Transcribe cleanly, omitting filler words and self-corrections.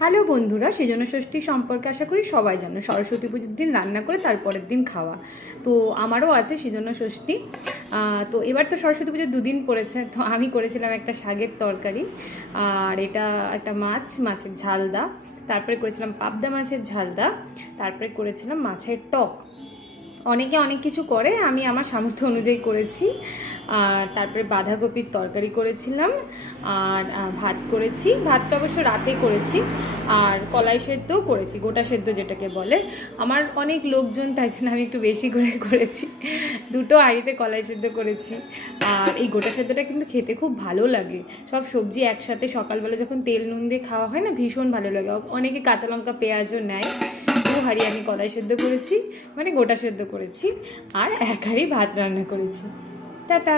Hello বন্ধুরা, সেজন্য ষষ্ঠী সম্পর্কে আশা করি সবাই জানো। সরস্বতী পুজোর দিন রান্না করে তারপরের দিন খাওয়া, তো আমারও আছে সেজন্য ষষ্ঠী। তো এবার তো সরস্বতী পুজো দুদিন পড়েছে, তো আমি করেছিলাম একটা শাকের তরকারি, আর এটা একটা মাছের ঝালদা, তারপরে করেছিলাম পাবদা মাছের ঝালদা, তারপরে করেছিলাম মাছের টক। অনেকে অনেক কিছু করে, আমি আমার সামর্থ্য অনুযায়ী করেছি। আর তারপরে বাঁধাকপির তরকারি করেছিলাম, আর ভাত করেছি। ভাতটা অবশ্য রাতে করেছি। আর কলাই সেদ্ধও করেছি, গোটা সেদ্ধ যেটাকে বলে। আমার অনেক লোকজন, তাই জন্য আমি একটু বেশি করে করেছি, দুটো হাঁড়িতে কলাই সেদ্ধ করেছি। আর এই গোটা সেদ্ধটা কিন্তু খেতে খুব ভালো লাগে। সব সবজি একসাথে সকালবেলা যখন তেল নুন দিয়ে খাওয়া হয় না, ভীষণ ভালো লাগে। অনেকে কাঁচা লঙ্কা পেঁয়াজও নেয়। হাঁড়ি আমি কলাই সেদ্ধ করেছি, মানে গোটা সেদ্ধ করেছি, আর এক হাঁড়ি ভাত রান্না করেছি। টাটা।